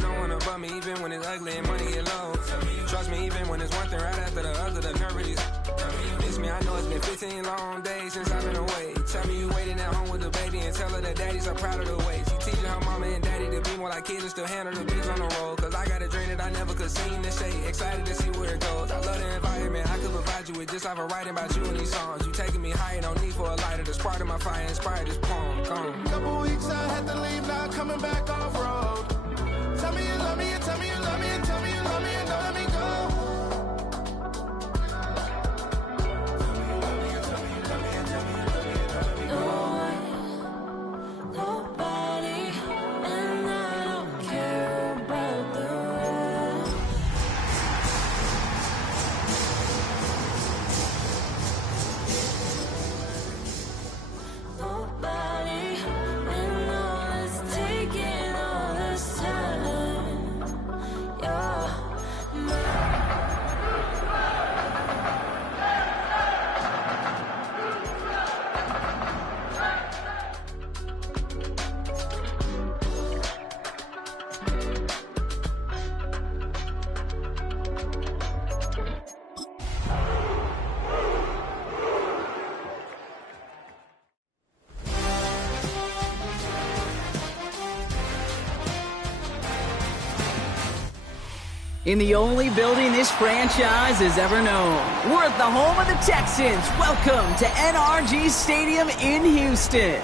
no one above me, even when it's ugly and money get low. Trust me, even when it's one thing right after the other, the nerve really miss me. I know it's been 15 long days since I've been away. Tell me you waiting at home with the baby and tell her that daddy's so proud of the way. She teaching her mama and daddy to be more like kids and still handle the biz on the road. Cause I got a dream that I never could see in the shade. Excited to see where it goes. I love the environment. I could provide you with just like a writing about you in these songs. You taking me higher, no need for a lighter. The spark of my fire inspired this poem. Come. Couple weeks I had to leave, now coming back off road. Tell me you love me, and tell me you love me, and tell me you love me, and don't let me go. In the only building this franchise has ever known. We're at the home of the Texans. Welcome to NRG Stadium in Houston.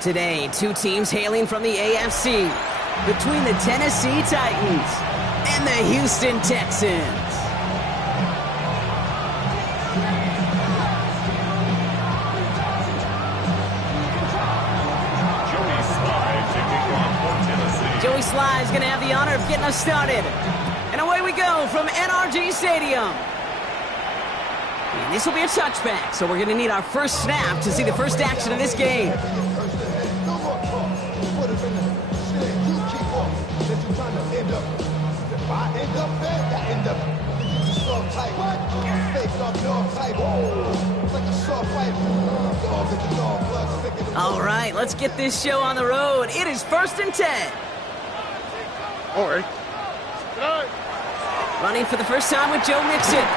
Today, two teams hailing from the AFC. Between the Tennessee Titans and the Houston Texans. Joey Sly's going to have the honor of getting us started. And away we go from NRG Stadium. And this will be a touchback, so we're going to need our first snap to see the first action of this game. All right, let's get this show on the road. It is 1st and 10. All right. Running for the first time with Joe Mixon. And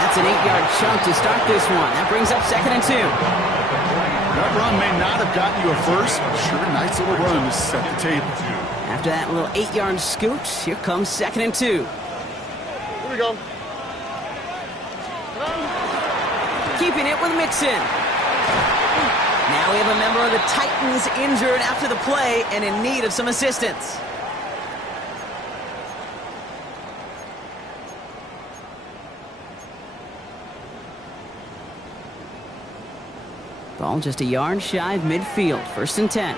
that's an 8-yard chunk to start this one. That brings up 2nd and 2. That run may not have gotten you a first, but sure, nice little run to set the table. After that little 8-yard scoot, here comes 2nd and 2. Here we go. Keeping it with Mixon. Now we have a member of the Titans injured after the play and in need of some assistance. Ball just a yard shy of midfield. 1st and 10.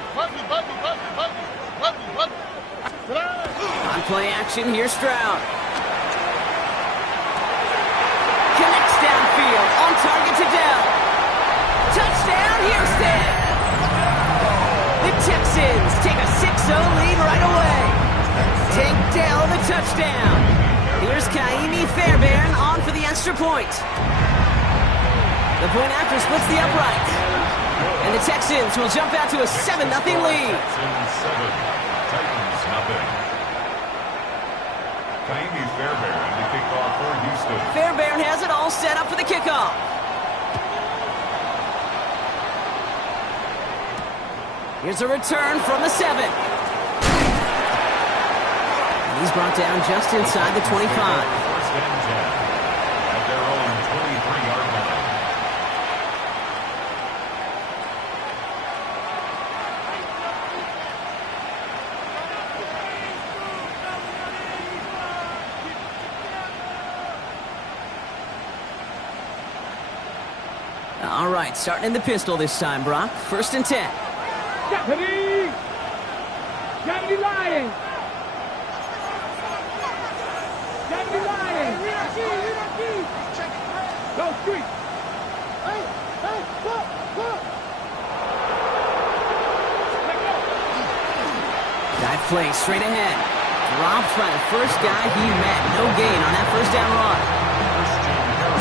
On play action, here's Stroud. Connects downfield, on target to Dell. Touchdown, Houston! The Texans take a 6-0 lead right away. Take Dell the touchdown. Here's Kaimi Fairbairn on for the extra point. The point after splits the upright. And the Texans will jump out to a 7-0 lead. Titans nothing. Kaimi Fairbairn to kick off for Houston. Fairbairn has it all set up for the kickoff. Here's a return from the 7. And he's brought down just inside the 25. 1st and 10 at their own 23-yard line. All right, starting in the pistol this time, Brock. 1st and 10. Deputy! Deputy Lion! Deputy Lion! Go street! Dive play straight ahead. Dropped by the first guy he met. No gain on that 1st down run.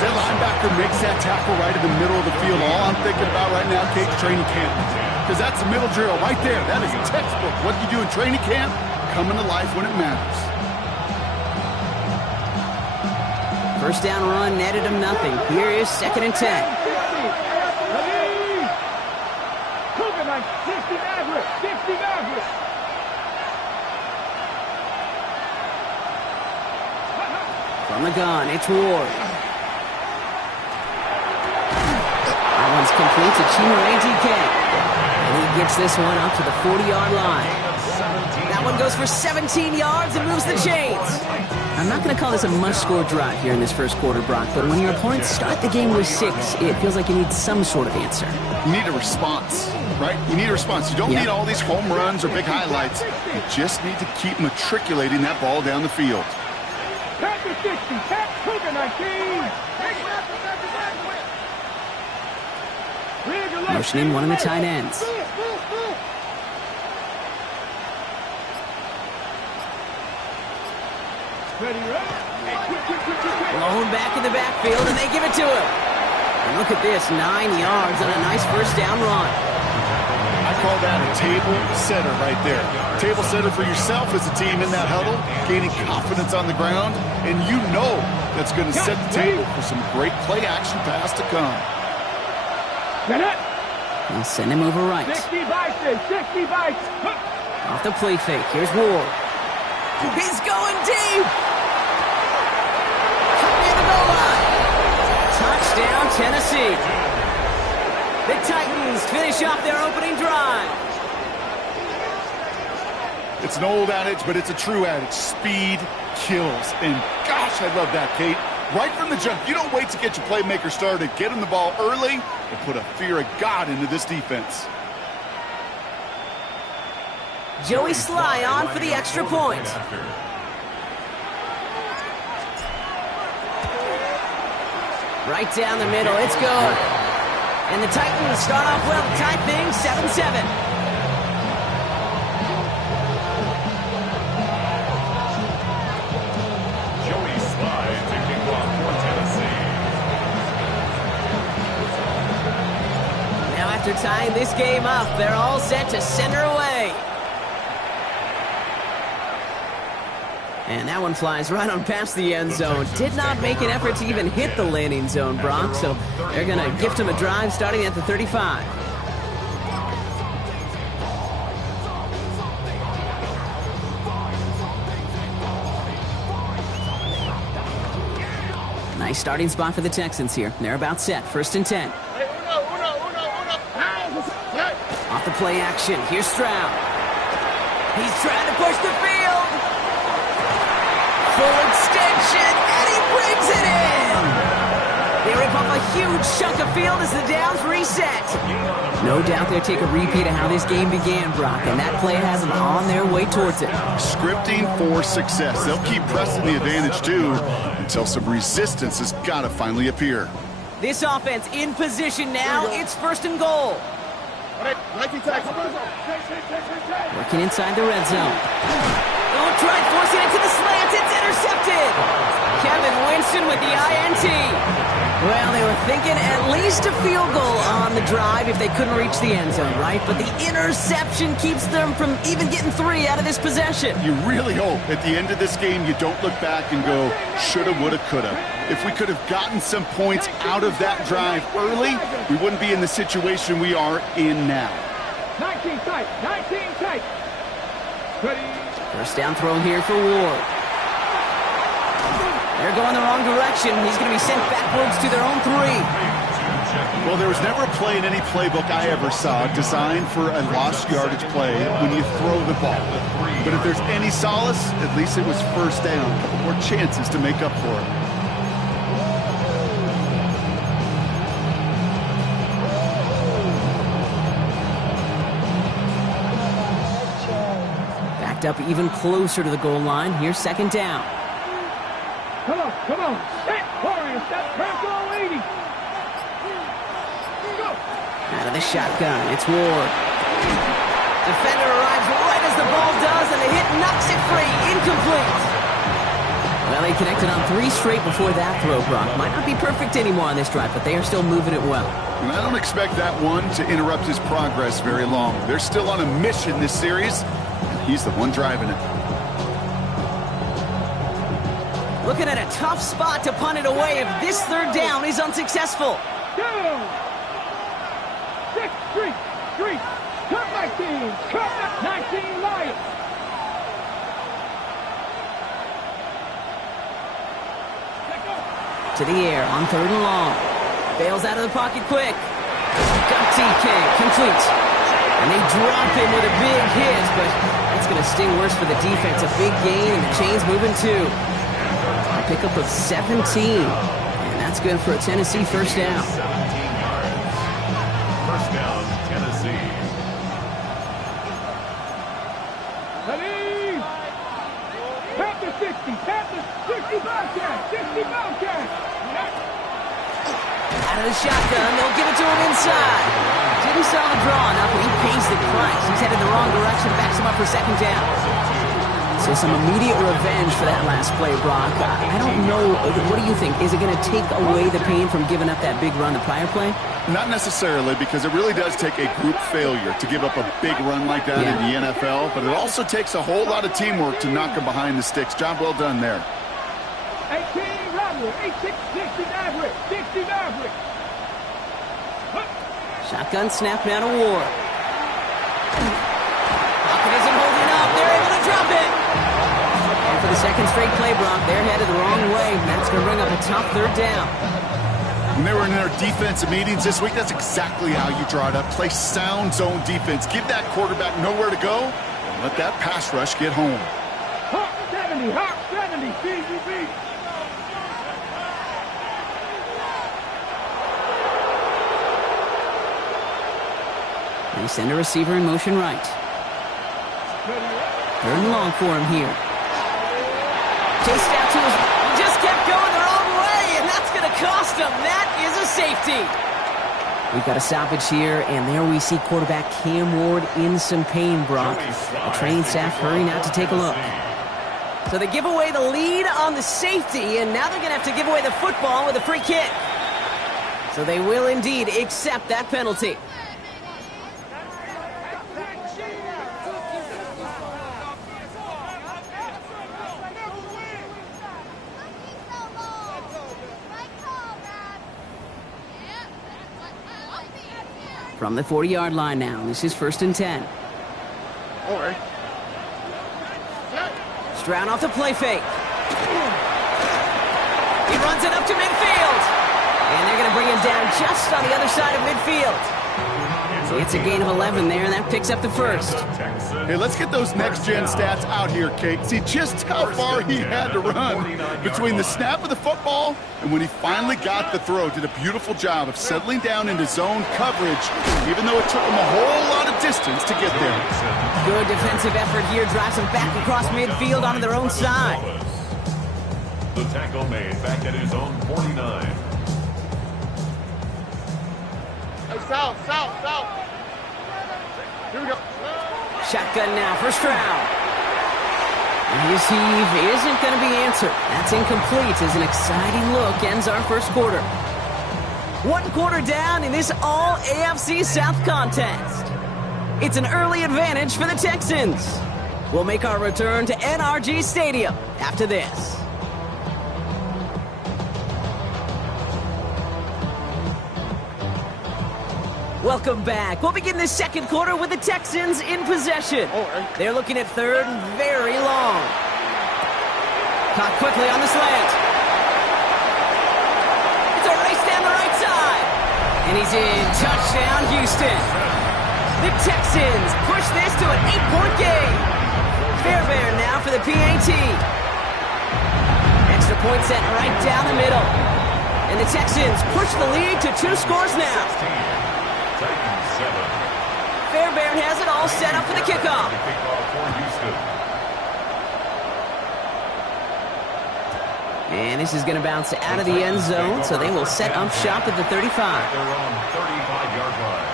That linebacker makes that tackle right in the middle of the field. All I'm thinking about right now, Cade's training camp. because that's a middle drill right there. That is textbook. What you do in training camp, coming to life when it matters. First down run netted him nothing. Here is 2nd and 10. From the gun, it's Ward. That one's complete to Chino ATK. And he gets this one up to the 40-yard line. That one goes for 17 yards and moves the chains. I'm not going to call this a must-score drive here in this first quarter, Brock, but when your opponents start the game with 6, it feels like you need some sort of answer. You need a response, right? You need a response. You don't need all these home runs or big highlights. You just need to keep matriculating that ball down the field. Panther 60, Cougar 19. Motioning one of the tight ends. Blown back in the backfield, and they give it to him. And look at this, 9 yards on a nice first down run. I call that a table setter right there. Table setter for yourself as a team in that huddle, gaining confidence on the ground, and you know that's going to set the table for some great play-action pass to come. They'll send him over right. 60 Bison, 60 Bison. Off the play fake, here's Ward. He's going deep. Near the goal line. Touchdown, Tennessee. The Titans finish off their opening drive. It's an old adage, but it's a true adage. Speed kills. And gosh, I love that, Kate. Right from the jump, you don't wait to get your playmaker started. Get him the ball early and put a fear of God into this defense. Joey Sly on for the extra point. Right down the middle, it's good. And the Titans start off well, tie things 7-7. Joey Sly to kick off for Tennessee. Now after tying this game up, they're all set to center away. And that one flies right on past the end zone. Did not make an effort to even hit the landing zone, Brock, so they're going to gift him a drive starting at the 35. Nice starting spot for the Texans here. They're about set. 1st and 10. Off the play action. Here's Stroud. He's trying to push the field. Full extension, and he brings it in! They rip off a huge chunk of field as the downs reset. No doubt they'll take a repeat of how this game began, Brock, and that play has them on their way towards it. Scripting for success. They'll keep pressing the advantage, too, until some resistance has got to finally appear. This offense in position now. It's 1st and goal. Working inside the red zone. Don't try forcing it to the slants. It's intercepted. Kevin Winston with the INT. Well, they were thinking at least a field goal on the drive if they couldn't reach the end zone, right? But the interception keeps them from even getting 3 out of this possession. You really hope at the end of this game you don't look back and go, shoulda, woulda, coulda. If we could have gotten some points out of that drive early, we wouldn't be in the situation we are in now. 19 tight, 19 tight. Ready. First down throw here for Ward. They're going the wrong direction. He's going to be sent backwards to their own 3. Well, there was never a play in any playbook I ever saw designed for a lost yardage play when you throw the ball. But if there's any solace, at least it was first down. A couple more chances to make up for it. Up even closer to the goal line. Here's 2nd down. Come on. Set, Warriors, set, Purple 80. Go. Out of the shotgun, it's Ward. Defender arrives right as the ball does, and the hit knocks it free. Incomplete. Well, Well, they connected on 3 straight before that throw, Brock. Might not be perfect anymore on this drive, but they are still moving it well. And I don't expect that one to interrupt his progress very long. They're still on a mission this series, and he's the one driving it. Looking at a tough spot to punt it away if this third down is unsuccessful. 2, 6, 3, cut 19, cut 19 Lions. To the air on 3rd and long. Bails out of the pocket quick. Got TK, complete. And they drop him with a big hit, but that's going to sting worse for the defense. A big gain, and the chain's moving too. A pickup of 17. And that's good for a Tennessee first down. 17 yards. First down, Tennessee. Ready? Panthers 60, Panthers 60 Bobcats, 60 Bobcats. Out of the shotgun, they'll give it to him inside. Didn't sell the draw enough, but he pays the price. He's headed the wrong direction, backs him up for 2nd down. So some immediate revenge for that last play, Brock. I don't know, what do you think? Is it going to take away the pain from giving up that big run the prior play? Not necessarily, because it really does take a group failure to give up a big run like that in the NFL, but it also takes a whole lot of teamwork to knock him behind the sticks. Job well done there. 18 Robert, 86, 60 Maverick, 60 Maverick. Shotgun snap now to Ward. Pocket isn't holding up. They're able to drop it. And for the 2nd straight play, Brock, they're headed the wrong way. That's going to bring up a tough 3rd down. When they were in their defensive meetings this week, that's exactly how you draw it up. Play sound zone defense. Give that quarterback nowhere to go, and let that pass rush get home. Hawk 70, CGB. They send a receiver in motion right. 3rd and long for him here. Chased out to his... Just kept going the wrong way, and that's going to cost him. That is a safety. We've got a stoppage here, and there we see quarterback Cam Ward in some pain, Brock. The training staff hurrying out to take a look. So they give away the lead on the safety, and now they're going to have to give away the football with a free kick. So they will indeed accept that penalty. From the 40-yard line now, this is 1st and 10. All right. Stroud off the play fake. He runs it up to midfield. And they're going to bring him down just on the other side of midfield. So it's a gain of 11 there, and that picks up the 1st. Hey, let's get those next-gen stats out here, Kate. See just how far he had to run between the snap of the football and when he finally got the throw. Did a beautiful job of settling down into zone coverage, even though it took him a whole lot of distance to get there. Good defensive effort here, drives them back across midfield onto their own side. The tackle made back at his own 49. South. Here we go. Shotgun now for Stroud. And his heave isn't going to be answered. That's incomplete as an exciting look ends our 1st quarter. 1 quarter down in this all AFC South contest. It's an early advantage for the Texans. We'll make our return to NRG Stadium after this. Welcome back. We'll begin this 2nd quarter with the Texans in possession. They're looking at 3rd and very long. Caught quickly on the slant. It's a race down the right side. And he's in. Touchdown, Houston. The Texans push this to an 8-point game. Fairbairn now for the PAT. Extra point set right down the middle. And the Texans push the lead to 2 scores now. Fairbairn has it all set up for the kickoff. And this is going to bounce out of the end zone, so they will set up shop at the 35. They're on 35-yard line.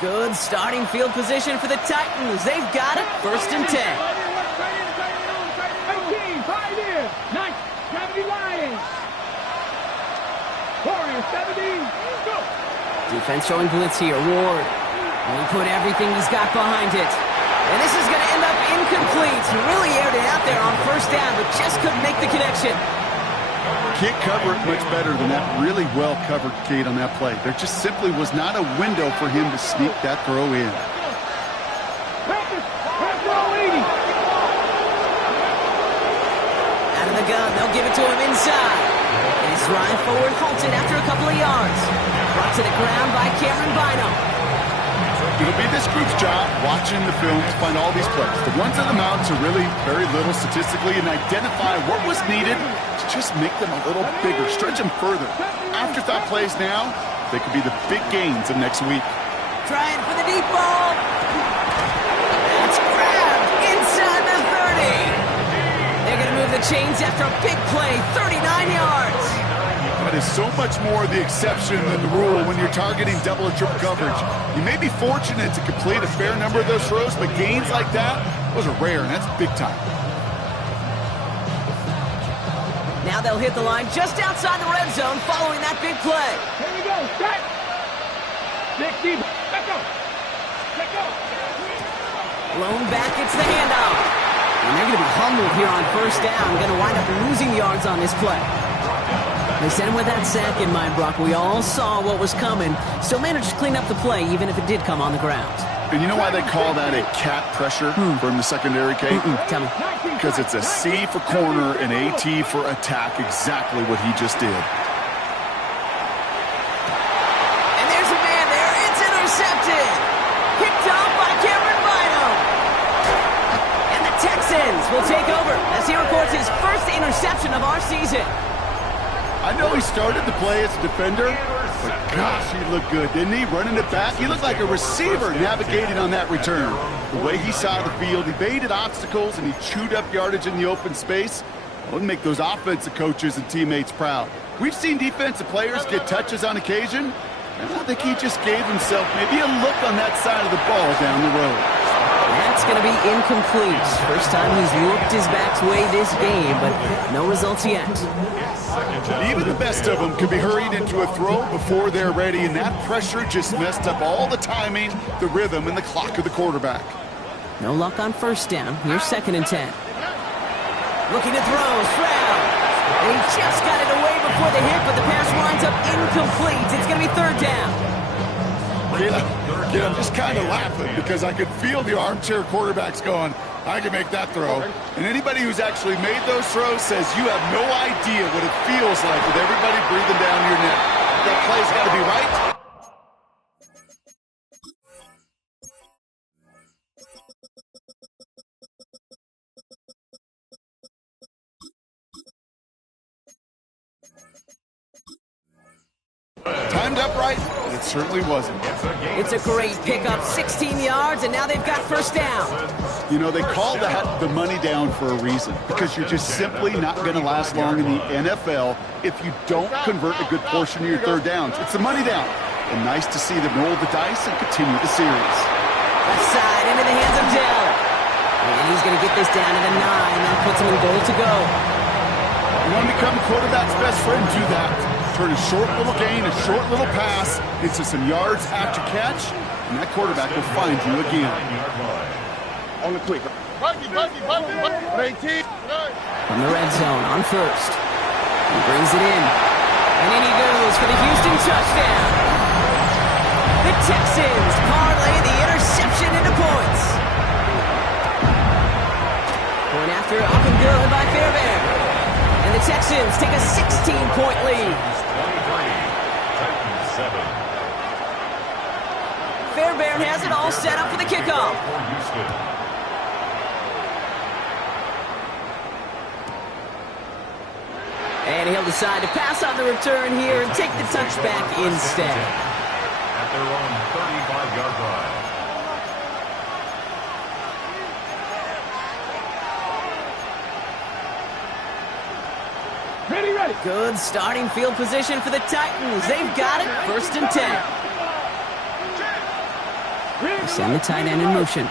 Good starting field position for the Titans. They've got it. 1st and 10. 18, 5 in. Nice. Gravity Lions. Warriors, 17. Go. Defense showing blitz here. Ward. He put everything he's got behind it. And this is going to end up incomplete. He really aired it out there on 1st down, but just couldn't make the connection. Can't cover it much better than that really well-covered Kate on that play. There just simply was not a window for him to sneak that throw in. Out of the gun, they'll give it to him inside. And his drive forward halted after a couple of yards. Brought to the ground by Cameron Bynum. It'll be this group's job watching the film to find all these plays. The ones on the mountains are really very little statistically and identify what was needed to just make them a little bigger, stretch them further. Afterthought plays now, they could be the big gains of next week. Trying for the deep ball. That's grabbed inside the 30. They're going to move the chains after a big play, 39 yards. That is so much more the exception than the rule when you're targeting double or triple coverage. You may be fortunate to complete a fair number of those throws, but gains like that, those are rare, and that's big time. Now they'll hit the line just outside the red zone following that big play. Here we go. Set. 60. Let go. Let go. Blown back, it's the handoff. And they're going to be humbled here on 1st down. Going to wind up losing yards on this play. They sent him with that sack in mind, Brock. We all saw what was coming. Still managed to clean up the play, even if it did come on the ground. And you know why they call that a cat pressure from the secondary, Kate? Tell me. Because it's a C for corner and AT for attack, exactly what he just did. And there's a man there. It's intercepted. Picked off by Cameron Bynum. And the Texans will take over as he records his first interception of our season. I know he started the play as a defender, but gosh, he looked good, didn't he? Running it back, he looked like a receiver navigating on that return. The way he saw the field, he baited obstacles, and he chewed up yardage in the open space. It would make those offensive coaches and teammates proud. We've seen defensive players get touches on occasion, and I think he just gave himself maybe a look on that side of the ball down the road. That's going to be incomplete. First time he's looked his back's way this game, but no results yet. Even the best of them could be hurried into a throw before they're ready, and that pressure just messed up all the timing, the rhythm, and the clock of the quarterback. No luck on 1st down. Here's 2nd and 10. Looking to throw. Stroud. He just got it away before the hit, but the pass winds up incomplete. It's going to be 3rd down. I'm just kind of laughing because I could feel the armchair quarterbacks going, I can make that throw. And anybody who's actually made those throws says you have no idea what it feels like with everybody breathing down your neck. That play's got to be right. Timed up right? It certainly wasn't. It's a great pickup, 16 yards, and now they've got 1st down. You know, they call that the money down for a reason, because you're just simply not going to last long in the NFL if you don't convert a good portion of your 3rd downs. It's the money down. And nice to see them roll the dice and continue the series. Left side into the hands of Dell. And he's going to get this down to the 9. That puts him in goal to go. You want to become a quarterback's best friend? Do that. Turn a short little gain, a short little pass into some yards after catch, and that quarterback will find you again. On the quick. Buggy. 18. From the red zone on 1st. He brings it in. And in he goes for the Houston touchdown. The Texans parlay the interception into points. Point after up and good by Fairbairn. And the Texans take a 16-point lead. 23, Titans 7. Fairbairn has it all set up for the kickoff. For Houston. And he'll decide to pass on the return here and take the touchback instead. At their own 35-yard line. Ready. Good starting field position for the Titans. They've got it. 1st and 10. They send the tight end in motion.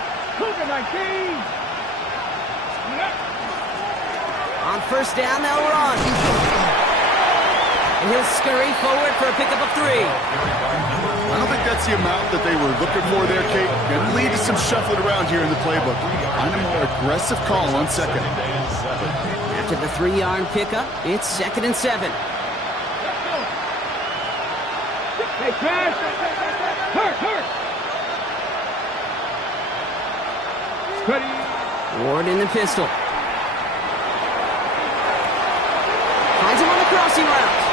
On first down, they'll run. And he'll scurry forward for a pickup of 3. I don't think that's the amount that they were looking for there, Kate. Going to lead to some shuffling around here in the playbook. Find a more aggressive call on second. After the 3-yard pickup, it's 2nd and 7. Hey, pass! Hurt! Ready? Ward in the pistol. Finds him on the crossing route.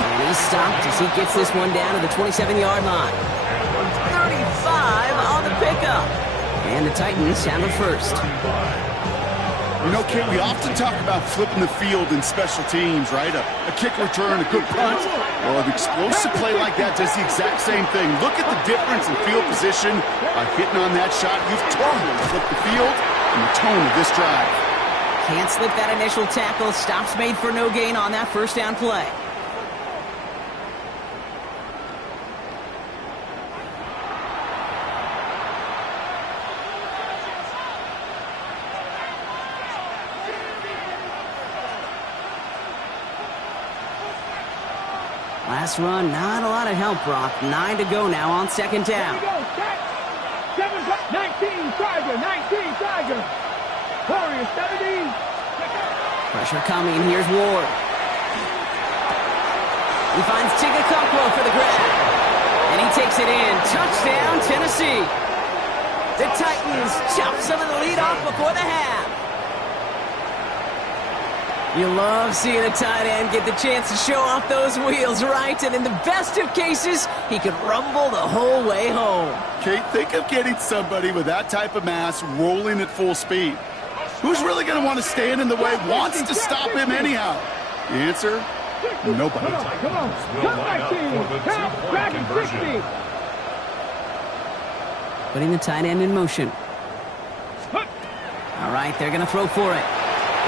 And he's stopped as he gets this one down to the 27-yard line. 35 on the pickup. And the Titans have a first. You know, Kate, we often talk about flipping the field in special teams, right? A kick return, a good punt. Well, an explosive play like that does the exact same thing. Look at the difference in field position. By hitting on that shot, you've totally flipped the field and the tone of this drive. Can't slip that initial tackle. Stops made for no gain on that first down play. Last run, not a lot of help, Brock. 9 to go now on second down. 19 Tiger. Warriors 70. Pressure coming. Here's Ward. He finds Tigakokwo for the grab. And he takes it in. Touchdown, Tennessee. The Titans chop some of the lead off before the half. You love seeing a tight end get the chance to show off those wheels, right? And in the best of cases, he could rumble the whole way home. Kate, think of getting somebody with that type of mass rolling at full speed. Who's really going to want to stand in the way, wants to stop him anyhow? The answer? Nobody. Come on. Come back, team. Dragon 60. Putting the tight end in motion. All right, they're going to throw for it.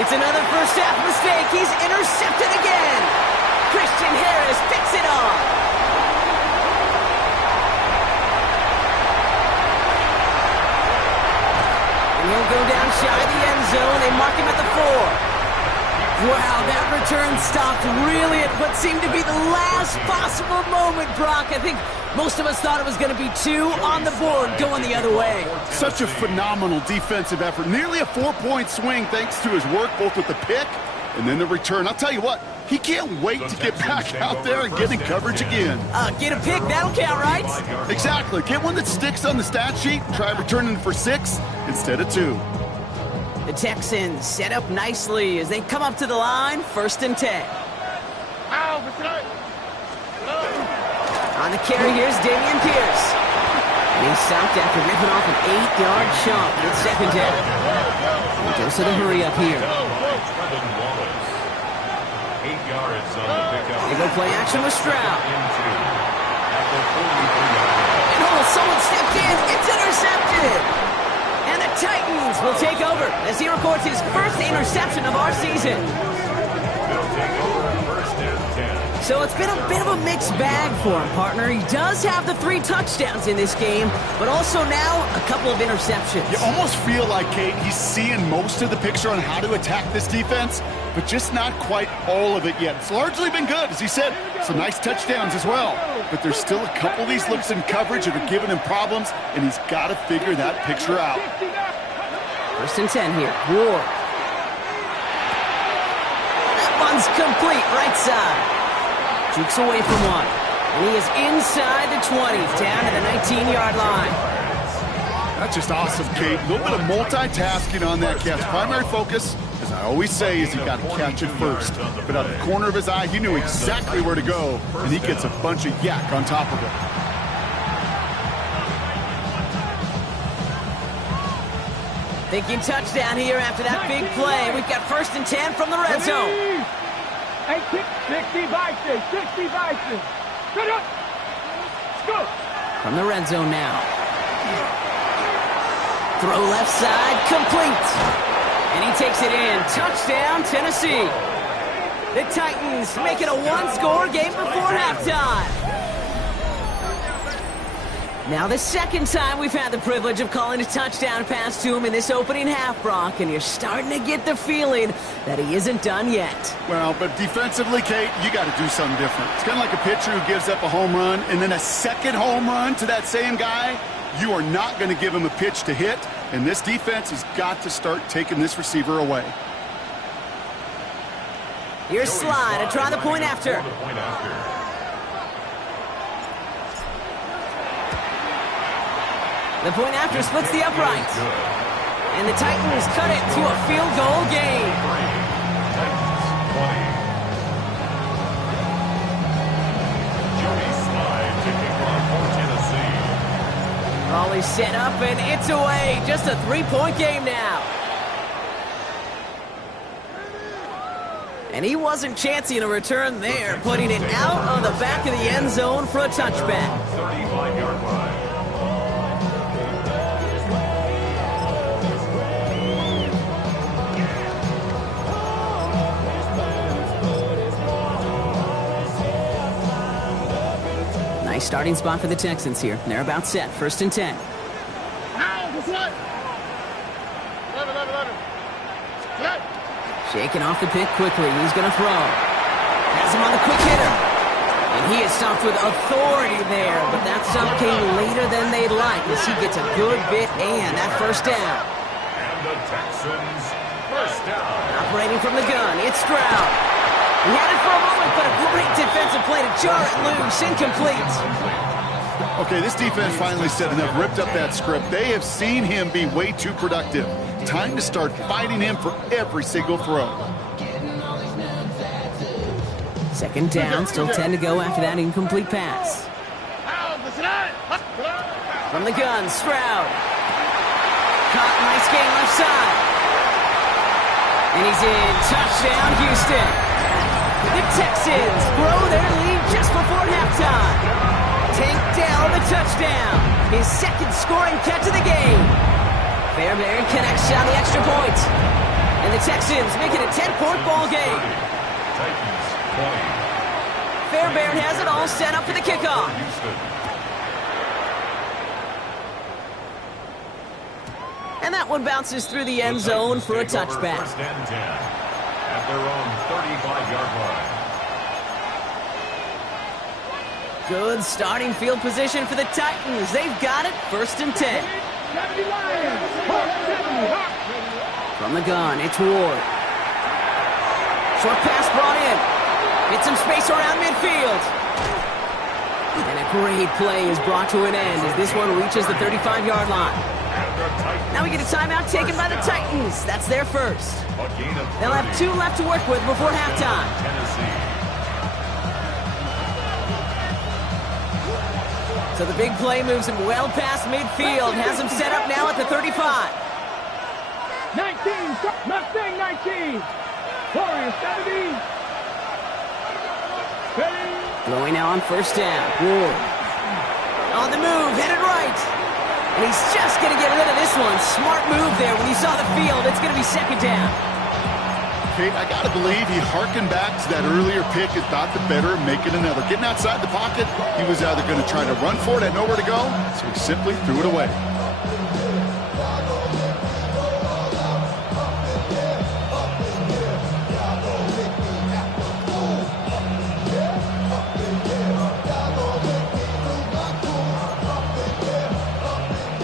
It's another first half mistake. He's intercepted again. Christian Harris picks it off. And he'll go down shy of the end zone. They mark him at the 4. Wow, that return stopped really at what seemed to be the last possible moment, Brock. I think most of us thought it was going to be 2 on the board going the other way. Such a phenomenal defensive effort. Nearly a 4-point swing thanks to his work both with the pick and then the return. I'll tell you what, he can't wait to get back out there and get in coverage again. Get a pick, that'll count, right? Exactly. Get one that sticks on the stat sheet and try returning for 6 instead of 2. The Texans set up nicely as they come up to the line, 1st and 10. On the carry, here's Dameon Pierce. And he's stopped after ripping off an 8-yard chunk with 2nd down. And goes to the hurry up here. 8 yards on the pickup. They go play action with Stroud. And someone stepped in. It's intercepted. And the Titans will take over as he records his first interception of our season. So it's been a bit of a mixed bag for him, partner. He does have the 3 touchdowns in this game, but also now a couple of interceptions. You almost feel like, Kate, he's seeing most of the picture on how to attack this defense, but just not quite all of it yet. It's largely been good, as he said, some nice touchdowns as well. But there's still a couple of these looks in coverage that are giving him problems, and he's got to figure that picture out. 1st and 10 here. Ward. That one's complete, right side. Jukes away from one. And he is inside the 20, down to the 19-yard line. That's just awesome, Kate. A little bit of multitasking on that catch. Primary focus, as I always say, is he got to catch it first. But out of the corner of his eye, he knew exactly where to go, and he gets a bunch of yak on top of it. Thinking touchdown here after that big play. We've got 1st and 10 from the red zone. 60 Vikings. Good up. Go. From the red zone now. Throw left side, complete. And he takes it in. Touchdown, Tennessee. The Titans make it a 1-score game before halftime. Now the second time we've had the privilege of calling a touchdown pass to him in this opening half, Brock, and you're starting to get the feeling that he isn't done yet. Well, but defensively, Kate, you got to do something different. It's kind of like a pitcher who gives up a home run and then a second home run to that same guy. You are not going to give him a pitch to hit, and this defense has got to start taking this receiver away. Here's Slide to try the point after. The point after splits the upright. And the Titans cut it to a field goal game. Titans 20. Joey Slide to kick off for Tennessee. Raleigh set up and it's away. Just a 3-point game now. And he wasn't chancing a return there, putting it out on the back of the end zone for a touchback. 35-yard line. Nice starting spot for the Texans here. They're about set. 1st and 10. Shaking off the pick quickly. He's going to throw. Has him on the quick hitter. And he is stopped with authority there, but that stop came later than they'd like as he gets a good bit and that first down. And the Texans first down. Operating from the gun, it's Stroud. He had it for a moment, but a great defensive play to jar it loose. Incomplete. Okay, this defense finally said enough, ripped up that script. They have seen him be way too productive. Time to start fighting him for every single throw. 2nd down, still 10 to go after that incomplete pass. From the gun, Stroud. Caught, nice game left side. And he's in. Touchdown, Houston. The Texans grow their lead just before halftime. Tank Dell the touchdown. His 2nd scoring catch of the game. Fairbairn connects on the extra point. And the Texans make it a 10-point ball game. Titans 20. Fairbairn has it all set up for the kickoff. And that one bounces through the end zone for a touchback. 1st and 10 at their own 35-yard line. Good starting field position for the Titans. They've got it. 1st and 10. From the gun, it's Ward. Short pass brought in. Get some space around midfield. And a great play is brought to an end as this one reaches the 35-yard line. Now we get a timeout taken by the Titans. That's their first. They'll have 2 left to work with before halftime. So the big play moves him well past midfield. Has him set up now at the 35. 19, Mustang 19. Warriors 70. Ready. Throwing now on 1st down. Ward. On the move, headed right. And he's just going to get rid of this one. Smart move there when you saw the field. It's going to be 2nd down. Kate, I got to believe he harkened back to that earlier pick and thought the better of making another. Getting outside the pocket, he was either going to try to run for it, had nowhere to go, so he simply threw it away.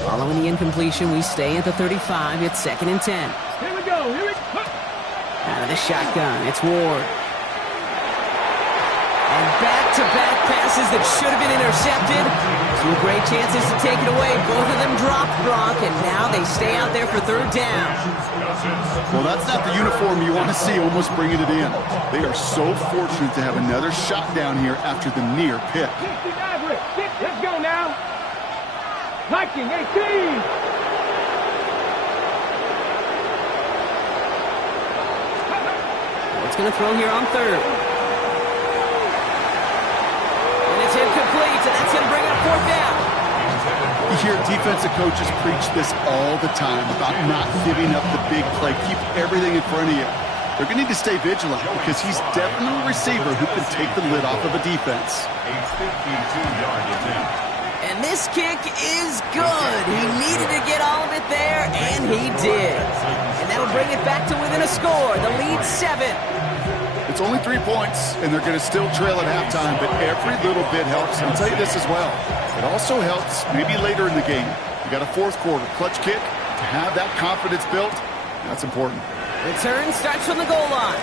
Following the incompletion, we stay at the 35. It's 2nd and 10. Here we go. Here we go. Out of the shotgun, it's Ward. And back-to-back passes that should have been intercepted. 2 great chances to take it away. Both of them dropped, Brock, and now they stay out there for 3rd down. Well, that's not the uniform you want to see almost bringing it in. They are so fortunate to have another shot down here after the near pick. 69, let's go now. Viking 18. It's going to throw here on 3rd. And it's incomplete, and that's going to bring up 4th down. You hear defensive coaches preach this all the time about not giving up the big play. Keep everything in front of you. They're going to need to stay vigilant because he's definitely a receiver who can take the lid off of a defense. A 52-yard attempt. And this this kick is good. He needed to get all of it there, and he did. And that'll bring it back to within a score. The lead 7. It's only 3 points, and they're going to still trail at halftime, but every little bit helps. I'll tell you this as well. It also helps maybe later in the game. You got a fourth quarter clutch kick. To have that confidence built, that's important. Return starts from the goal line.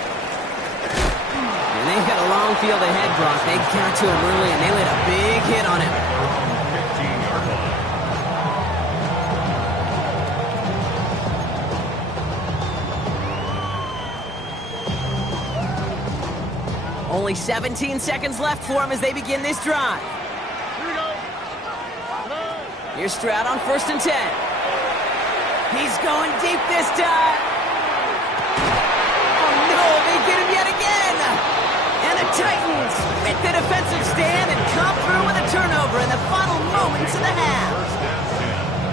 And they've got a long field ahead, Brock. They got to him early, and they laid a big hit on him. 15-yard line. Only 17 seconds left for him as they begin this drive. Here's Stroud on 1st and 10. He's going deep this time. Oh, no, they get him yet again. And the Titans with the defensive stand and come through with a turnover in the final moments of the half.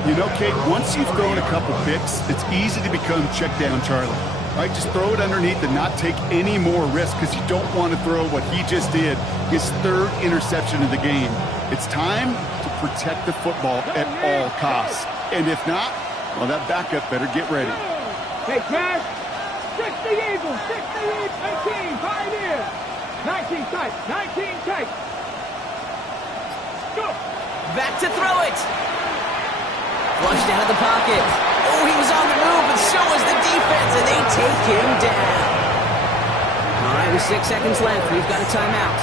You know, Kate, once you've thrown a couple picks, it's easy to become check down Charlie. Right, just throw it underneath and not take any more risk because you don't want to throw what he just did, his 3rd interception of the game. It's time to protect the football at all costs. And if not, well, that backup better get ready. Hey, Cash. 60 Eagles. 60 Eagles. 18. Pioneers. 19 tight. 19 tight. Go. Back to throw it. Flushed out of the pocket. Oh, he was on the move, but so was the defense, and they take him down. All right, with 6 seconds left, we've got a timeout.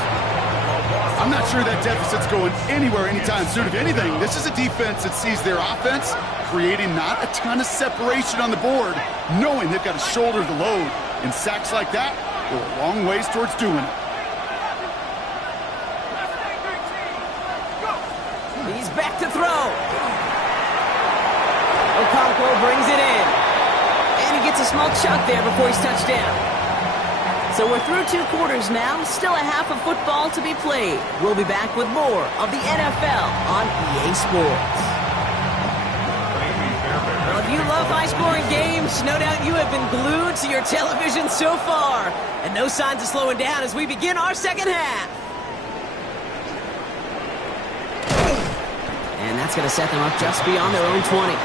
I'm not sure that deficit's going anywhere anytime soon. If anything, this is a defense that sees their offense creating not a ton of separation on the board, knowing they've got to shoulder the load. And sacks like that go a long ways towards doing it. He's back to throw. Okonkwo brings it in. And he gets a small chunk there before he's touched down. So we're through 2 quarters now. Still a half of football to be played. We'll be back with more of the NFL on EA Sports. Well, if you love high-scoring games, no doubt you have been glued to your television so far. And no signs of slowing down as we begin our second half. And that's going to set them up just beyond their own 20.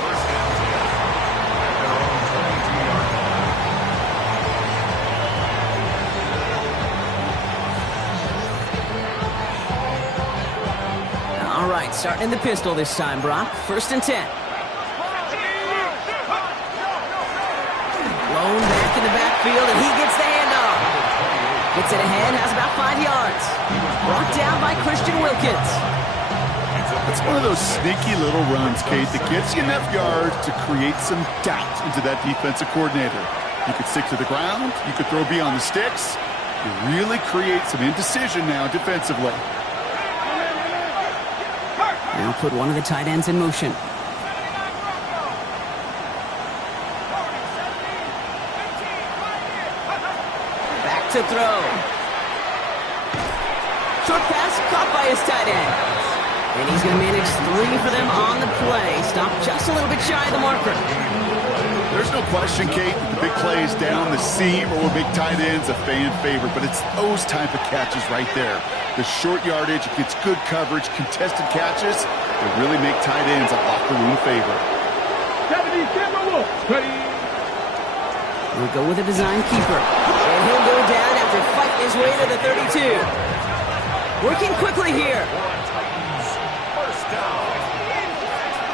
All right, starting in the pistol this time, Brock. 1st and 10. Blown back in the backfield, and he gets the handoff. Gets it ahead, has about 5 yards. Brought down by Christian Wilkins. It's one of those sneaky little runs, Kate, that gets you enough yards to create some doubt into that defensive coordinator. You could stick to the ground. You could throw beyond the sticks. You really create some indecision now defensively. Now put one of the tight ends in motion. Back to throw. Short pass caught by his tight end. And he's going to manage 3 for them on the play. Stopped just a little bit shy of the marker. There's no question, Kate, that the big plays down the seam or big tight ends a fan favorite, but it's those type of catches right there. The short yardage, it gets good coverage, contested catches that really make tight ends a locker room favorite. 70 Timberwolves. Ready. We'll go with a design keeper. And he'll go down after fighting his way to the 32. Working quickly here. First down.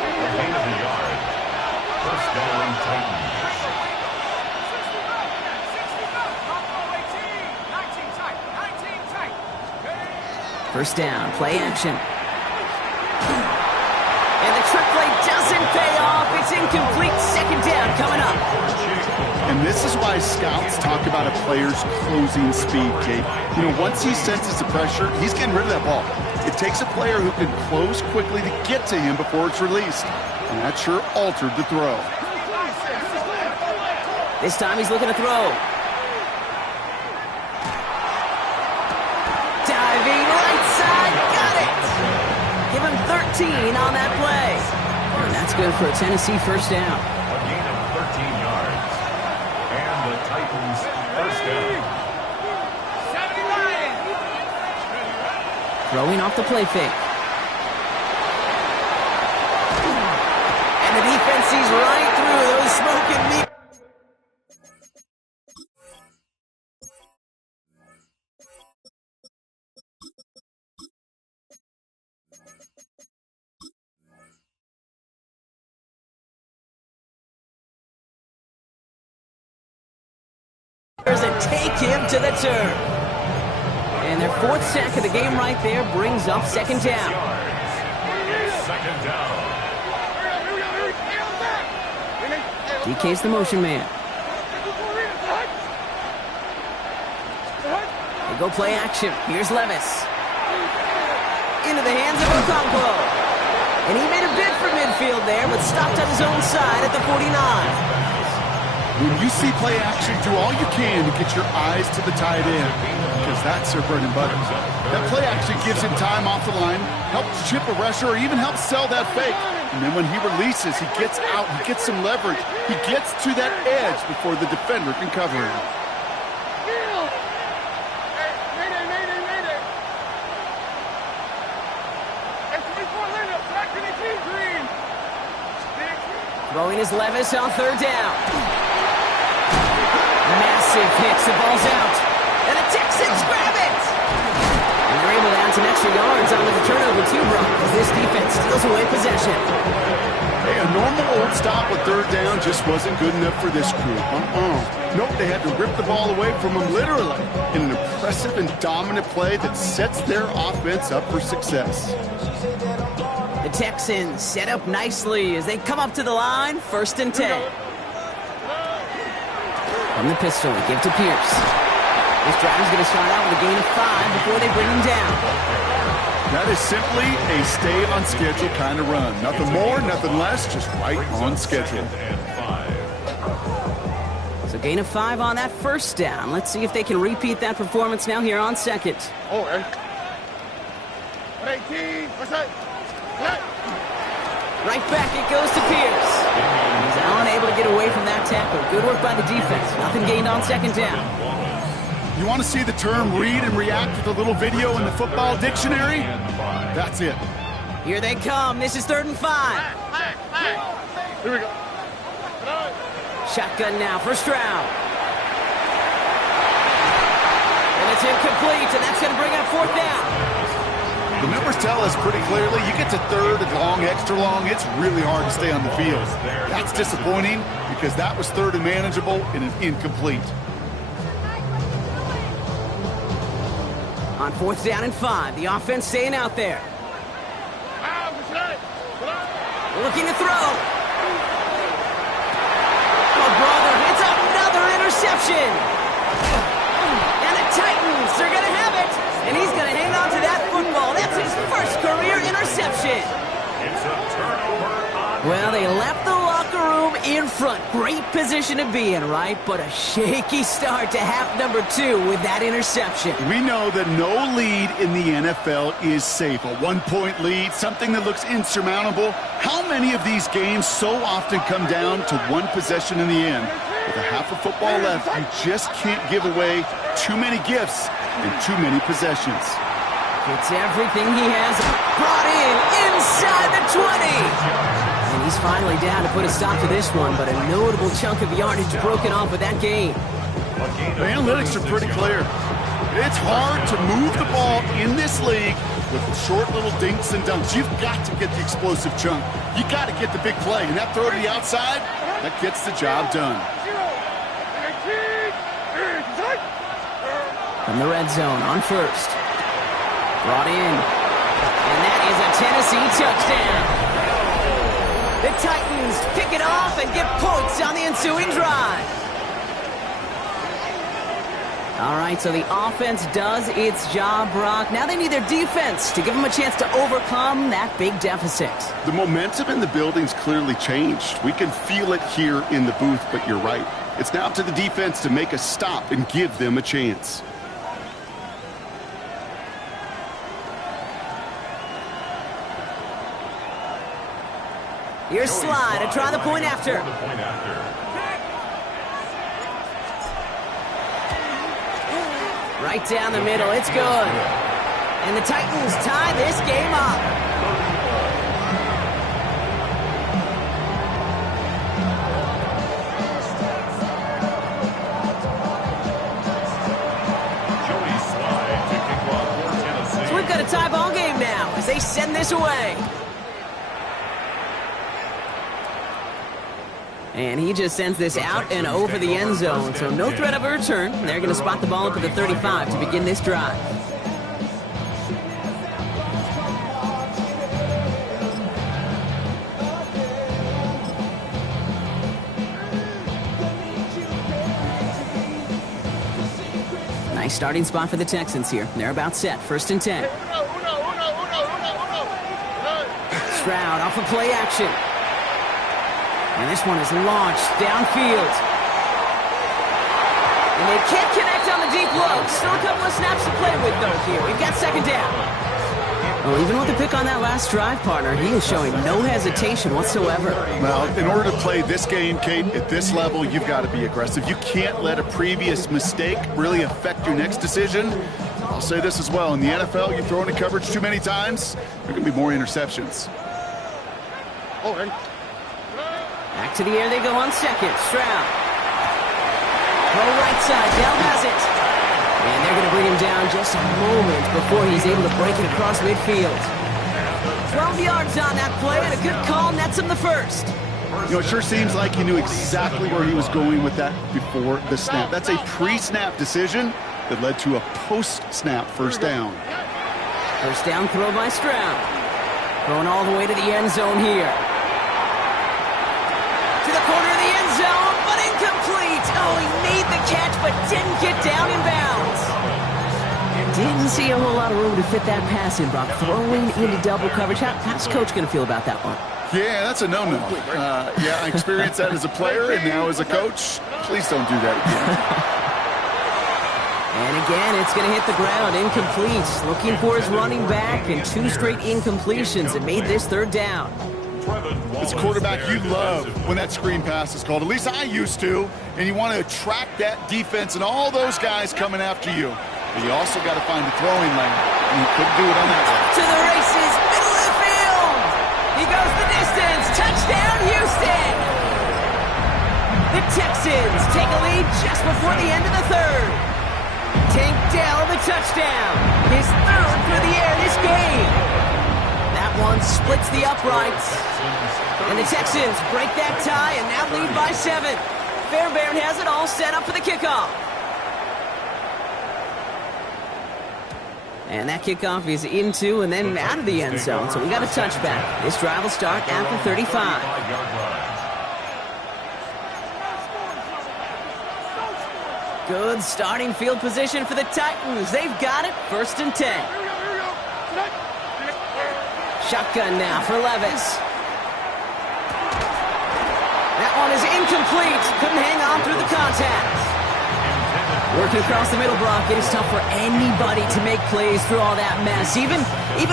A gain of a yard. First down, Titans. First down, play action. And the trick play doesn't pay off. It's incomplete. Second down coming up. And this is why scouts talk about a player's closing speed, Kate. You know, once he senses the pressure, he's getting rid of that ball. It takes a player who can close quickly to get to him before it's released. And that sure altered the throw. This time he's looking to throw. Diving right side, got it! Give him 13 on that play. And that's good for a Tennessee first down. A gain of 13 yards. And the Titans first down. Throwing off the play fake. defense sees right through those smoke and mirrors. And take him to the turf. And their fourth sack of the game right there brings up second down. Second down. DK's the motion man. They go play action. Here's Levis. Into the hands of Okonkwo. And he made a bid for midfield there, but stopped on his own side at the 49. When you see play action, do all you can to get your eyes to the tight end, because that's their bread and butter. That play action gives him time off the line, helps chip a rusher, or even helps sell that fake. And then when he releases, he gets out, he gets some leverage. He gets to that edge before the defender can cover him. Throwing his Levis on third down. Massive hits, the ball's out. And the Texans grab it! And they're able to add some extra yards onto the turnover too, Brock, as this defense steals away possession. Hey, a normal old stop with third down just wasn't good enough for this crew. Nope, they had to rip the ball away from them literally in an impressive and dominant play that sets their offense up for success. The Texans set up nicely as they come up to the line, 1st and 10. From the pistol, give to Pierce. This drive is going to start out with a gain of 5 before they bring him down. That is simply a stay on schedule kind of run. Nothing more, nothing less, just right on schedule. So gain of 5 on that first down. Let's see if they can repeat that performance now here on second. Right back it goes to Pierce. He's unable to get away from that tackle. Good work by the defense. Nothing gained on second down. You want to see the term read and react with a little video in the football dictionary? That's it. Here they come. This is 3rd and 5. Here we go. Shotgun now, first round. And it's incomplete, and that's going to bring up 4th down. The numbers tell us pretty clearly, you get to 3rd and long, extra long, it's really hard to stay on the field. That's disappointing because that was 3rd and manageable and an incomplete. On 4th down and 5, the offense staying out there. Looking to throw. Oh, brother, it's another interception. And the Titans are going to have it. And he's going to hang on to that football. That's his first career interception. It's a turnover on. Well, they left the locker room in front. Great position to be in, right? But a shaky start to half number 2 with that interception. We know that no lead in the NFL is safe. A 1-point lead, something that looks insurmountable. How many of these games so often come down to one possession in the end? With a half of football left, you just can't give away too many gifts and too many possessions. It's everything he has brought in inside the 20. And he's finally down to put a stop to this one, but a notable chunk of yardage broken off with that game. The analytics are pretty clear. It's hard to move the ball in this league with short little dinks and dunks. You've got to get the explosive chunk. You got to get the big play, and that throw to the outside, that gets the job done. From the red zone on 1st. Brought in. And that is a Tennessee touchdown. The Titans pick it off and get points on the ensuing drive. All right, so the offense does its job, Brock. Now they need their defense to give them a chance to overcome that big deficit. The momentum in the building's clearly changed. We can feel it here in the booth, but you're right. It's now up to the defense to make a stop and give them a chance. Here's Slide to try the point after. Right down the middle, it's good. And the Titans tie this game up. And he just sends this out and over the end zone, so no threat of a return. They're going to spot the ball up at the 35 to begin this drive. Nice starting spot for the Texans here. They're about set. 1st and 10. Stroud off of play action. And this one is launched downfield. And they can't connect on the deep low. Still a couple of snaps to play with, though, here. We've got 2nd down. Well, even with the pick on that last drive, partner, he is showing no hesitation whatsoever. Well, in order to play this game, Kate, at this level, you've got to be aggressive. You can't let a previous mistake really affect your next decision. I'll say this as well. In the NFL, you throw into coverage too many times, there can be more interceptions. Oh, hey. Back to the air they go on 2nd. Stroud. Throw right side. Dell has it. And they're going to bring him down just a moment before he's able to break it across midfield. 12 yards on that play, and a good call nets him the 1st. You know, it sure seems like he knew exactly where he was going with that before the snap. That's a pre-snap decision that led to a post-snap 1st down. 1st down throw by Stroud. Going all the way to the end zone here. To the corner of the end zone, but incomplete. Oh, he made the catch, but didn't get down in bounds. Didn't see a whole lot of room to fit that pass in, Brock. Throwing into double coverage. How's Coach going to feel about that one? Yeah, that's a no-no. Yeah, I experienced that as a player and now as a coach. Please don't do that again. And again, it's going to hit the ground. Incomplete. Looking for his running back, and 2 straight incompletions that made this 3rd down. As a quarterback, you love when that screen pass is called. At least I used to. And you want to attract that defense and all those guys coming after you. But you also got to find the throwing lane. And he couldn't do it on that one. To the races, middle of the field. He goes the distance. Touchdown, Houston. The Texans take a lead just before the end of the 3rd. Tank Dell, the touchdown. His 3rd through the air this game. That one splits the uprights. And the Texans break that tie and now lead by 7. Fairbairn has it all set up for the kickoff. And that kickoff is into and then out of the end zone. So we got a touchback. This drive will start at the 35. Good starting field position for the Titans. They've got it. 1st and 10. Shotgun now for Levis. That one is incomplete. Couldn't hang on through the contact. Working across the middle, Brock, it is tough for anybody to make plays through all that mess, even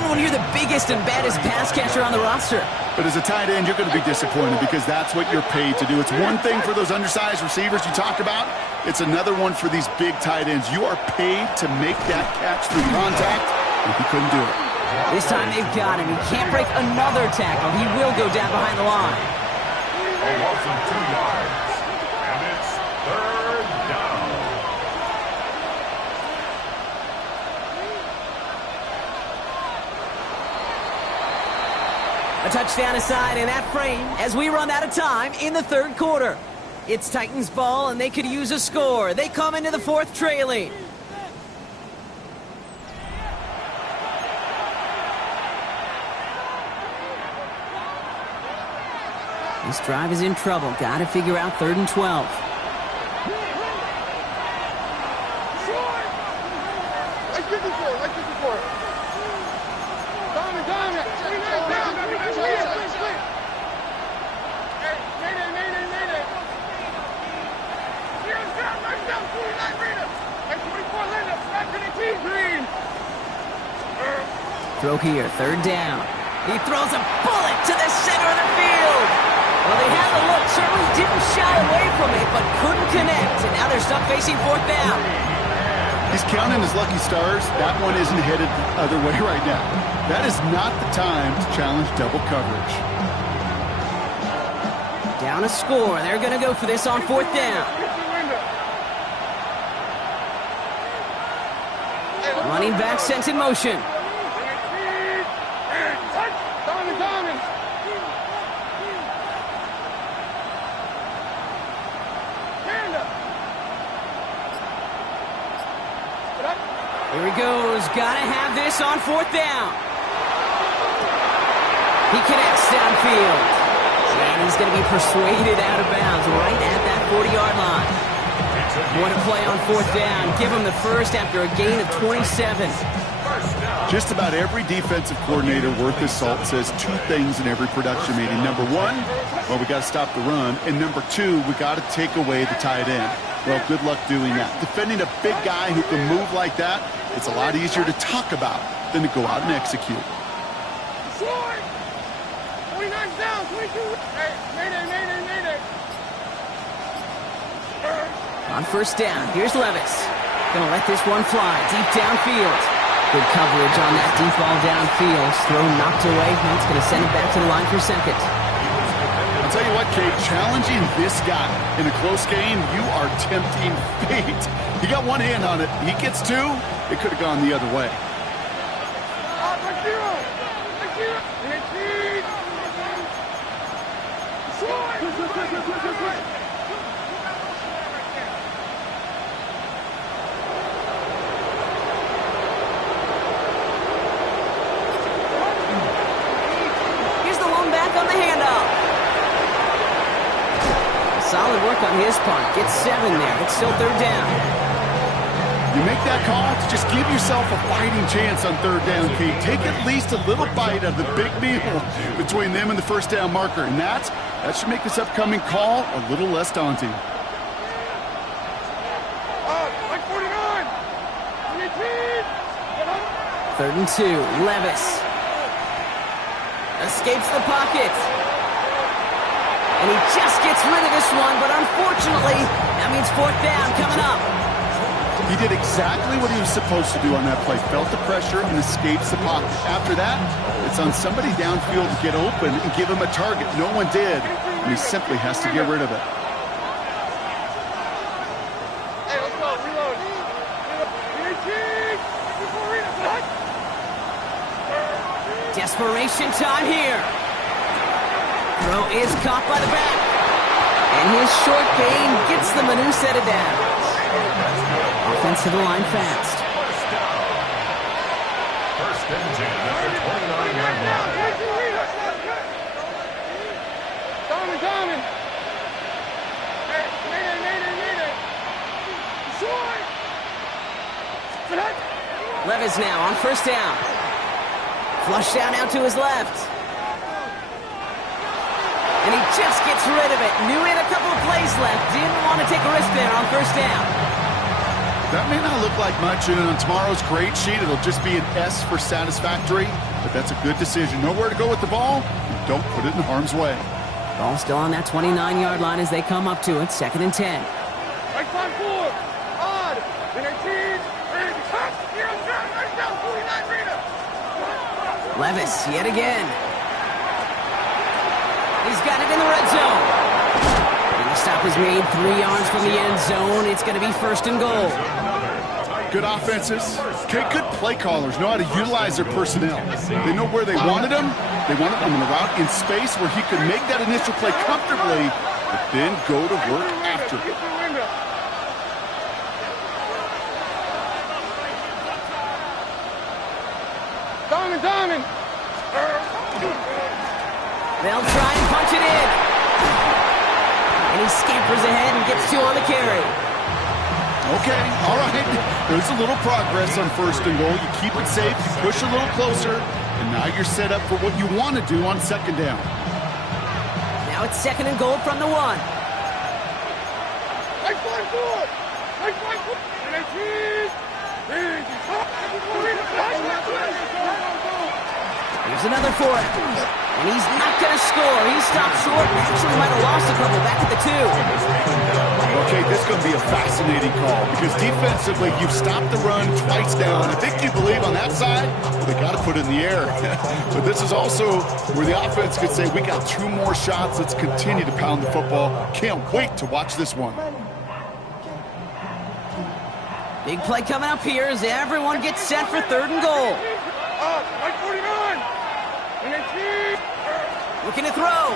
when you're the biggest and baddest pass catcher on the roster. But as a tight end, you're going to be disappointed because that's what you're paid to do. It's one thing for those undersized receivers you talk about. It's another one for these big tight ends. You are paid to make that catch through contact, and he couldn't do it. This time they've got him. He can't break another tackle. He will go down behind the line. A loss of 2 yards. And it's 3rd down. A touchdown aside in that frame as we run out of time in the 3rd quarter. It's Titans ball, and they could use a score. They come into the 4th trailing. This drive is in trouble. Got to figure out 3rd and 12. Throw here, 3rd down. He throws a bullet to the center of the field. Well, they had the look, certainly didn't shy away from it, but couldn't connect, and now they're stuck facing 4th down. He's counting his lucky stars. That one isn't headed the other way right now. That is not the time to challenge double coverage. Down a score. They're going to go for this on 4th down. Running back sent in motion. Here he goes. Gotta have this on 4th down. He connects downfield. And he's going to be persuaded out of bounds right at that 40-yard line. What a play on 4th down. Give him the first after a gain of 27. Just about every defensive coordinator worth his salt says two things in every production meeting. Number one, well, we got to stop the run. And number two, we got to take away the tight end. Well, good luck doing that. Defending a big guy who can move like that, it's a lot easier to talk about than to go out and execute. Short! 29 down, 22. Hey, mayday. On 1st down, here's Levis. Gonna let this one fly deep downfield. Good coverage on that deep ball downfield. Throw knocked away. It's gonna send it back to the line for 2nd. I'll tell you what, Kate, challenging this guy in a close game, you are tempting fate. He got one hand on it. He gets two. It could have gone the other way. Here's the one back on the handoff. Solid work on his part. Gets 7 there. It's still 3rd down. You make that call to just give yourself a fighting chance on 3rd down, Kate. Take at least a little bite out of the big meal between them and the 1st down marker. And that should make this upcoming call a little less daunting. 3rd and 2. Levis. Escapes the pocket. And he just gets rid of this one, but unfortunately, that means 4th down coming up. He did exactly what he was supposed to do on that play. Felt the pressure and escapes the pocket. After that, it's on somebody downfield to get open and give him a target. No one did, and he simply has to get rid of it. Hey, let's go. Reload. Desperation time here. Throw is caught by the back. And his short gain gets them a new set of downs. Offense to the line fast. 1st and 10 at the 29-yard line. Diamond. Mayday. Short. Levis now on 1st down. Flush down out to his left. And he just gets rid of it. Knew he had a couple of plays left. Didn't want to take a risk there on 1st down. That may not look like much, and on tomorrow's grade sheet, it'll just be an S for satisfactory, but that's a good decision. Nowhere to go with the ball, don't put it in harm's way. Ball still on that 29-yard line as they come up to it. 2nd and 10. Right side forward. Odd. Levis yet again. He's got it in the red zone. And the stop is made 3 yards from the end zone. It's going to be 1st and goal. Good offenses. Good play callers know how to utilize their personnel. They know where they wanted him. They wanted him in a route in space where he could make that initial play comfortably, but then go to work after. Diamond. They'll try and punch it in. And he scampers ahead and gets 2 on the carry. Okay, all right. There's a little progress on 1st and goal. You keep it safe, you push a little closer, and now you're set up for what you want to do on 2nd down. Now it's 2nd and goal from the 1. Right side forward. Here's another for it. And he's not going to score. He stopped short. Actually might have lost a couple back at the 2. Okay, this is going to be a fascinating call because defensively, you've stopped the run twice down. I think you believe on that side, they got to put it in the air. But this is also where the offense could say, we got 2 more shots. Let's continue to pound the football. Can't wait to watch this one. Big play coming up here as everyone gets set for 3rd and goal. Right 49. Looking to throw.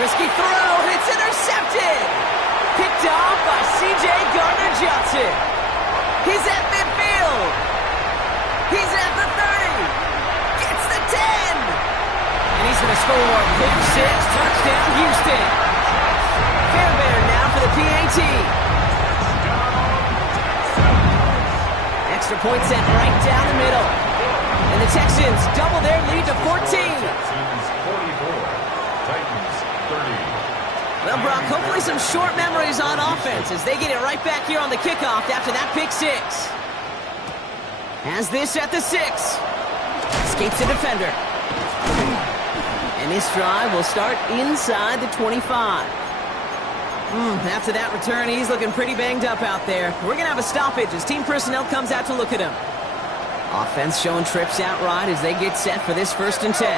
Risky throw, and it's intercepted. Picked off by C.J. Gardner-Johnson. He's at midfield. He's at the 30. Gets the 10. And he's going to score. Pick 6, touchdown, Houston. Fairbairn now for the PAT. Extra point sent right down the middle. And the Texans double their lead to 14. Texans 44, Titans 30. Well, Brock, hopefully some short memories on offense as they get it right back here on the kickoff after that pick 6. Has this at the 6. Escapes the defender. And this drive will start inside the 25. After that return, he's looking pretty banged up out there. We're going to have a stoppage as team personnel comes out to look at him. Offense showing trips out right as they get set for this 1st and 10.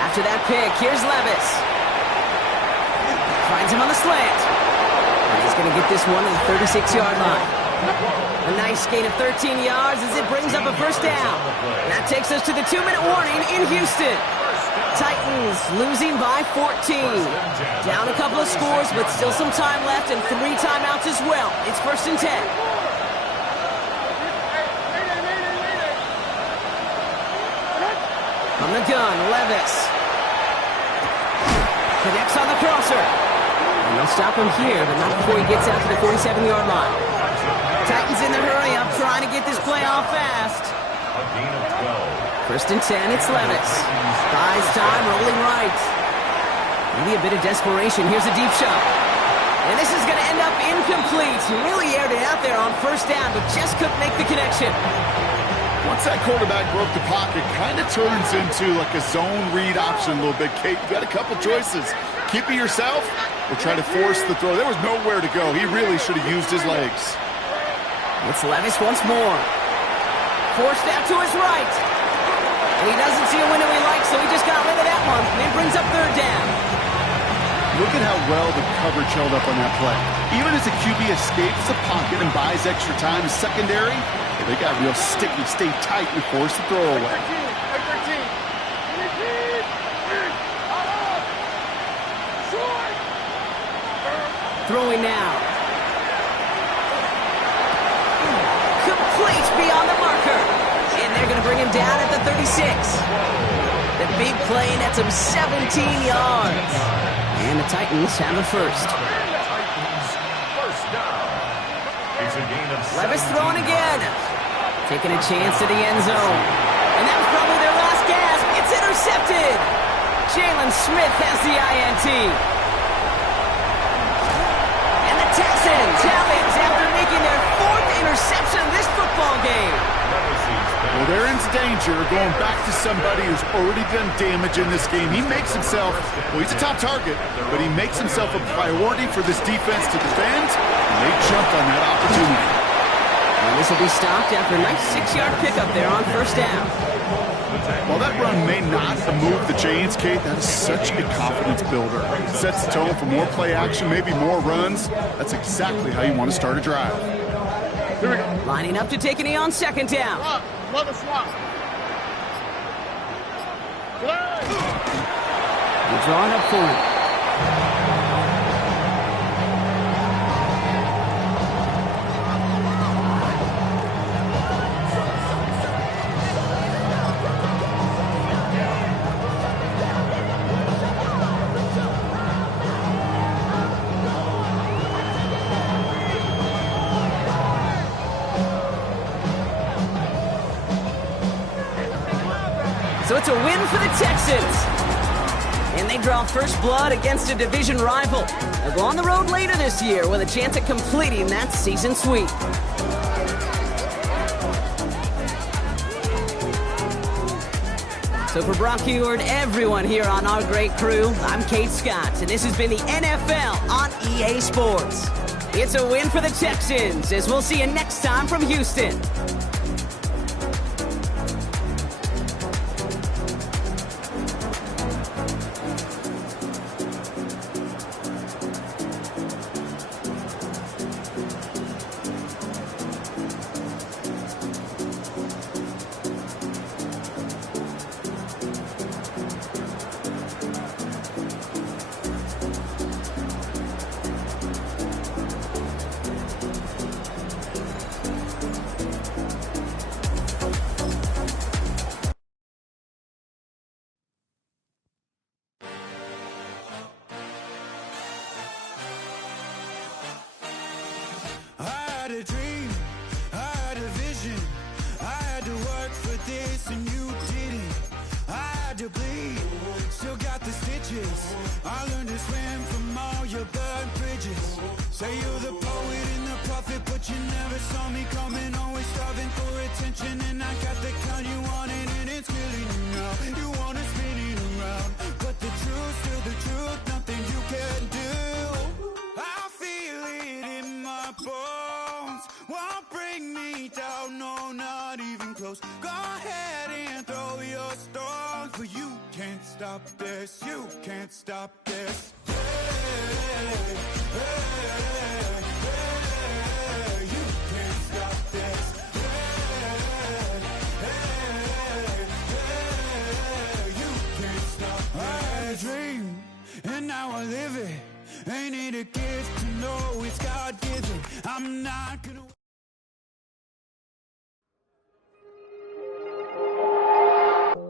After that pick, here's Levis. Finds him on the slant. And he's going to get this one to the 36-yard line. A nice gain of 13 yards as it brings up a 1st down. And that takes us to the 2-minute warning in Houston. Titans losing by 14. Down a couple of scores, but still some time left and 3 timeouts as well. It's 1st and 10. From the gun, Levis. Connects on the crosser. And they'll stop him here, but not before he gets out to the 47-yard line. Titans in the hurry up, trying to get this play off fast. A gain of 12. 1st and 10, it's Levis. Buys time, rolling right. Maybe a bit of desperation. Here's a deep shot. And this is going to end up incomplete. He really aired it out there on 1st down, but just couldn't make the connection. Once that quarterback broke the pocket, kind of turns into like a zone read option a little bit. Kate, you got a couple choices. Keep it yourself or try to force the throw. There was nowhere to go. He really should have used his legs. It's Levis once more. Forced out to his right. And he doesn't see a window he likes, so he just got rid of that one. And it brings up 3rd down. Look at how well the coverage held up on that play. Even as the QB escapes the pocket and buys extra time in secondary, they got real sticky. Stay tight and force the throw away. Throwing now. Complete beyond the marker. And they're going to bring him down at the 36. The big play nets him 17 yards. And the Titans have a 1st. Titans 1st down. It's a gain of 17. Levis throwing again. Taking a chance to the end zone. And that was probably their last gasp. It's intercepted. Jalen Smith has the INT. And the Texans have it after making their 4th interception of this football game. Well, they're in danger going back to somebody who's already done damage in this game. He makes himself, well, he's a top target, but he makes himself a priority for this defense to defend, and they jumped on that opportunity. And this will be stopped after a nice 6-yard pickup there on 1st down. While that run may not move the chains, Kate, that is such a confidence builder. It sets the tone for more play action, maybe more runs. That's exactly how you want to start a drive. Here we go. Lining up to take a knee on 2nd down. Another swap. We're drawing up for him. So it's a win for the Texans. And they draw first blood against a division rival. They'll go on the road later this year with a chance at completing that season sweep. So for Brock Heward, everyone here on our great crew, I'm Kate Scott, and this has been the NFL on EA Sports. It's a win for the Texans, as we'll see you next time from Houston. to bleed, still got the stitches. I learned to swim from all your burnt bridges. Say you're the poet and the prophet, but you never saw me coming. Always starving for attention, and I got the kind you wanted, and it's killing you now. You wanna spin it around, but the truth's still the truth, nothing you can do. I feel it in my bones, won't bring me down, no, not even close. Go ahead and throw your stones, but you can't stop this, you can't stop this. Hey, hey, hey, you can't stop this. Hey, hey, hey, you can't stop this. I had a dream, and now I live it. Ain't it a gift to know it's God-given? I'm not gonna